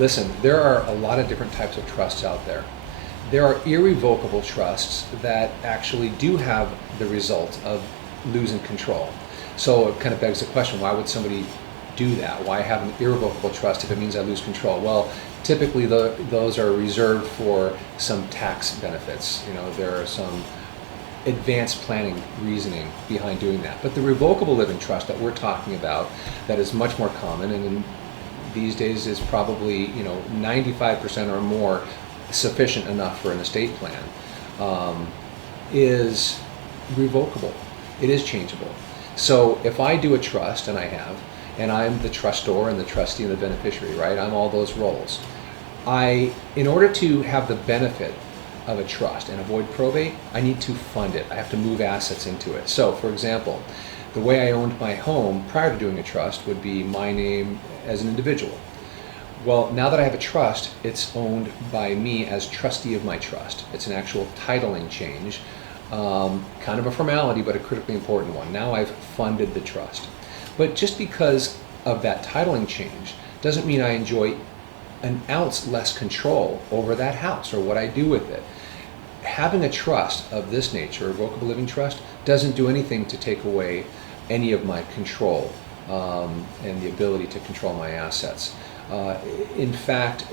Listen, there are a lot of different types of trusts out there. There are irrevocable trusts that actually do have the result of losing control. So it kind of begs the question, why would somebody do that? Why have an irrevocable trust if it means I lose control? Well, typically those are reserved for some tax benefits. You know, there are some advanced planning reasoning behind doing that. But the revocable living trust that we're talking about, that is much more common, and these days is probably 95% or more sufficient enough for an estate plan, is revocable. It is changeable. So if I do a trust, and I'm the trustor and the trustee and the beneficiary, right? I'm all those roles. In order to have the benefit of a trust and avoid probate, I need to fund it. I have to move assets into it. So, for example, the way I owned my home prior to doing a trust would be my name as an individual. Well, now that I have a trust, it's owned by me as trustee of my trust. It's an actual titling change, kind of a formality, but a critically important one. Now I've funded the trust. But just because of that titling change doesn't mean I enjoy an ounce less control over that house or what I do with it. Having a trust of this nature, a revocable living trust, doesn't do anything to take away any of my control and the ability to control my assets. In fact,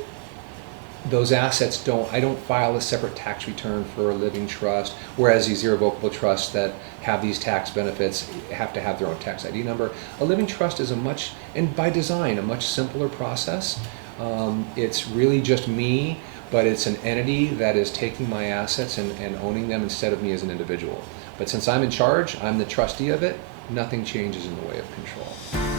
those assets I don't file a separate tax return for a living trust, whereas these irrevocable trusts that have these tax benefits have to have their own tax ID number. A living trust is and by design, a much simpler process. It's really just me, but it's an entity that is taking my assets and owning them instead of me as an individual. But since I'm in charge, I'm the trustee of it, nothing changes in the way of control.